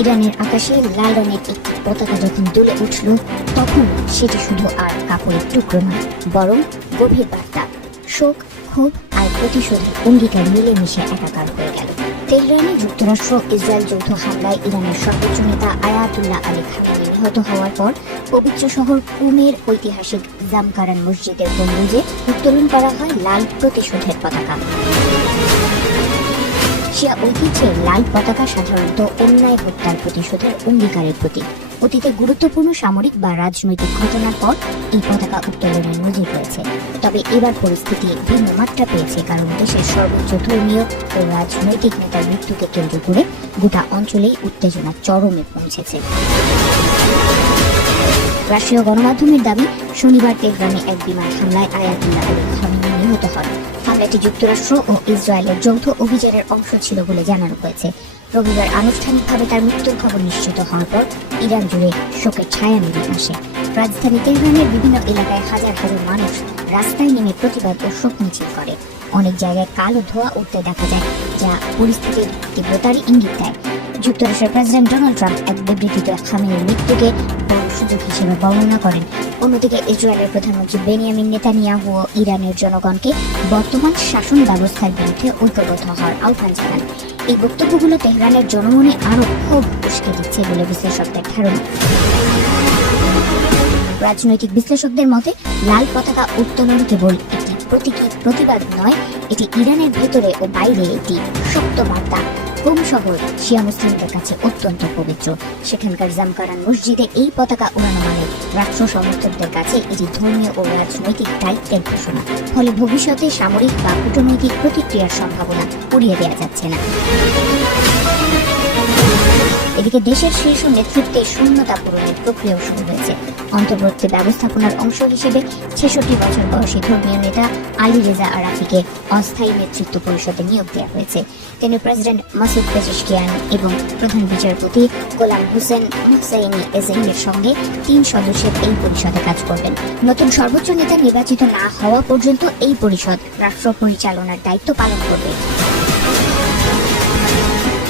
ইরানের আকাশে লাল রঙের একটি পতাকা যখন দুলে উঠল, তখন সেটি শুধু আর কাপড়ের টুকরো নয়, বরং গভীর বার্তা, শোক, ক্ষোভ আর প্রতিশোধের অঙ্গীকার মিলেমিশে একাকার হয়ে গেল। তেহরানে যুক্তরাষ্ট্র ইসরায়েল যৌথ হামলায় ইরানের সর্বোচ্চ নেতা আয়াতুল্লাহ আলী খামেনি নিহত হওয়ার পর পবিত্র শহর কুমের ঐতিহাসিক জামকারান মসজিদের গম্বুজে উত্তোলন করা হয় লাল প্রতিশোধের পতাকা। শিয়া ঐতিহ্যে লাল পতাকা সাধারণত অন্যায় হত্যার প্রতিশোধের অঙ্গীকারের প্রতীক। অতীতে গুরুত্বপূর্ণ সামরিক বা রাজনৈতিক ঘটনার পর এই পতাকা উত্তোলনের নজির রয়েছে। তবে এবার পরিস্থিতি ভিন্ন মাত্রা পেয়েছে, কারণ দেশের সর্বোচ্চ ধর্মীয় ও রাজনৈতিক নেতার মৃত্যুকে কেন্দ্র করে গোটা অঞ্চলেই উত্তেজনা চরমে পৌঁছেছে। রাশীয় গণমাধ্যমের দাবি, শনিবার তেহরানে এক বিমান হামলায় আয়াতুল্লাহ আলী খামেনি নিহত হন। হামলাটি যুক্তরাষ্ট্র ও ইসরায়েলের যৌথ অভিযানের অংশ ছিল বলে জানানো হয়েছে। রবিবার আনুষ্ঠানিকভাবে তার মৃত্যুর খবর নিশ্চিত হওয়ার পর ইরান জুড়ে শোকের ছায়া নেমে আসে। রাজধানী তেহরানের বিভিন্ন এলাকায় হাজার হাজার মানুষ রাস্তায় নেমে প্রতিবাদ ও শোক মিছিল করে। অনেক জায়গায় কালো ধোঁয়া উঠতে দেখা যায়, যা পরিস্থিতির তীব্রতারই ইঙ্গিত দেয়। যুক্তরাষ্ট্রের প্রেসিডেন্ট ডোনাল্ড ট্রাম্প এক বিবৃতিতে খামেনির মৃত্যুকে বড় সুযোগ হিসেবে বর্ণনা করেন। অন্যদিকে ইসরায়েলের প্রধানমন্ত্রী বেনিয়ামিন নেতানিয়াহু ইরানের জনগণকে বর্তমান শাসন ব্যবস্থার বিরুদ্ধে ঐক্যবদ্ধ হওয়ার আহ্বান জানান। এই বক্তব্যগুলো তেহরানের জনমনে আরও ক্ষোভ উস্কে দিচ্ছে বলে বিশ্লেষকদের ধারণা। রাজনৈতিক বিশ্লেষকদের মতে লাল পতাকা উত্তোলন কেবল একটি প্রতীকী প্রতিবাদ নয়, এটি ইরানের ভেতরে ও বাইরে একটি শক্ত বার্তা। কুম শহর শিয়া মুসলিমদের কাছে অত্যন্ত পবিত্র। সেখানকার জামকারান মসজিদে এই পতাকা উড়ানো মানে রাষ্ট্র সমর্থকদের কাছে এটি ধর্মীয় ও রাজনৈতিক দায়িত্বের ঘোষণা। ফলে ভবিষ্যতে সামরিক বা কূটনৈতিক প্রতিক্রিয়ার সম্ভাবনা উড়িয়ে দেওয়া যাচ্ছে না। এদিকে দেশের শীর্ষ নেতৃত্বে শূন্যতা পূরণের প্রক্রিয়াও শুরু হয়েছে। অন্তর্বর্তী ব্যবস্থাপনার অংশ হিসেবে 66 বছর বয়সী ধর্মীয় নেতা আলী রেজা আরাফিকে অস্থায়ী নেতৃত্ব পরিষদে নিয়োগ দেওয়া হয়েছে। তিনি প্রেসিডেন্ট মাসুদ পেজেশকিয়ান এবং প্রধান বিচারপতি গোলাম হোসেন মোহসেইনি এজেইনের সঙ্গে 3 সদস্যের এই পরিষদে কাজ করবেন। নতুন সর্বোচ্চ নেতা নির্বাচিত না হওয়া পর্যন্ত এই পরিষদ রাষ্ট্র পরিচালনার দায়িত্ব পালন করবে।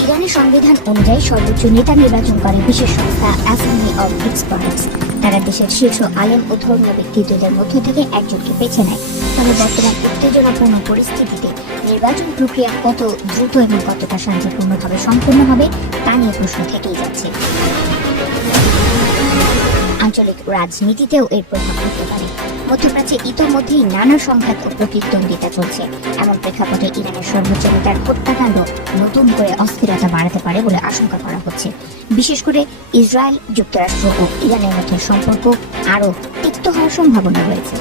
ইরানের সংবিধান অনুযায়ী সর্বোচ্চ নেতা নির্বাচন করে বিশেষ সংস্থা অ্যাসেম্বলি অব এক্সপার্টস। তারা দেশের শীর্ষ আলেম ও ধর্মীয় ব্যক্তিত্বদের মধ্য থেকে একজনকে বেছে নেয়। তবে বর্তমান উত্তেজনাপূর্ণ পরিস্থিতিতে নির্বাচন প্রক্রিয়া কত দ্রুত এবং কতটা শান্তিপূর্ণভাবে সম্পন্ন হবে তা নিয়ে প্রশ্ন থেকেই যাচ্ছে। আঞ্চলিক রাজনীতিতেও এর প্রভাব পড়তে পারে। মধ্যপ্রাচ্যে ইতোমধ্যেই নানা সংঘাত ও প্রতিদ্বন্দ্বিতা চলছে। এমন প্রেক্ষাপটে ইরানের সর্বোচ্চ নেতার হত্যাকাণ্ড নতুন করে অস্থিরতা বাড়াতে পারে বলে আশঙ্কা করা হচ্ছে। বিশেষ করে ইসরায়েল, যুক্তরাষ্ট্র ও ইরানের মধ্যে সম্পর্ক আরও তিক্ত হওয়ার সম্ভাবনা রয়েছে।